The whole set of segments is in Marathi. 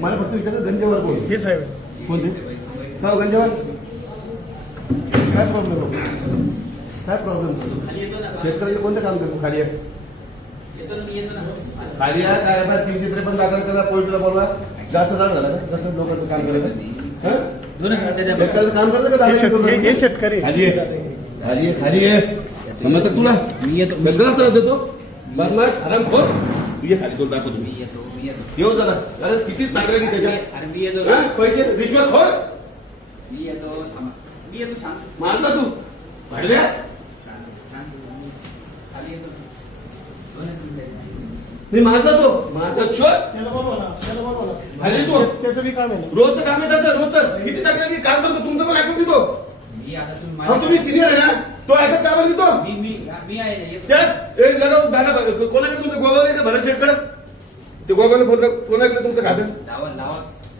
मला फक्त विचारलं गंजेवार कोण हे साहेब कोणते का गंजेवार काय प्रॉब्लेम काय प्रॉब्लेम शेतकऱ्याला कोणतं काम करतो खाली आहे खाली आहे काय 353 दाखल करा पोलिसला बोलवा जास्त झाड झाला का जसं लोकांचं काम करायचं काम करतं का हे शेतकरी खाली आहे खाली आहे खाली आहे मग तुला मी येतो त्रास देतो बदमाश हरामखोर तू ये खाली तुला दाखवतो मी येऊ जरा अरे किती चांगलं की त्याच्या पैसे रिश्वत हो मी येतो सांग मानता तू भाडव्या मी मानता तो मानता शोध खाली तो त्याचं बी काम आहे रोजचं काम आहे त्याचं रोजचं किती तक्रारी काम करतो तुमचं पण ऐकून देतो तुम्ही सिनियर आहे ना तो ऐकत का बरं देतो मी आहे त्यात एक लगाव दादा कोणाकडे तुमचं गोगावर आहे का भरत शेटकडे ते गोगाने फोन कोणाकडे तुमचं खातं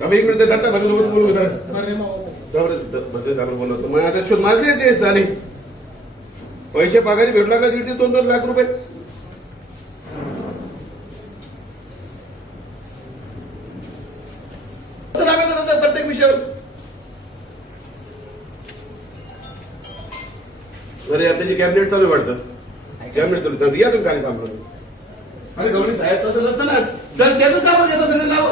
आम्ही 1 मिनिट दत्ता भरत बोलू बोलतो मग आता शोध मारले झाले पैसे पगारी भेटला का 1.5-2 लाख रुपये प्रत्येक विषयावर अरे यार त्याची कॅबिनेट चालू वाटतं कॅबिनेट चालू या तुम्ही खाली थांबलो अरे गौरी साहेब तसं नसतं ना तर त्याचं काम घेतं सगळं नाव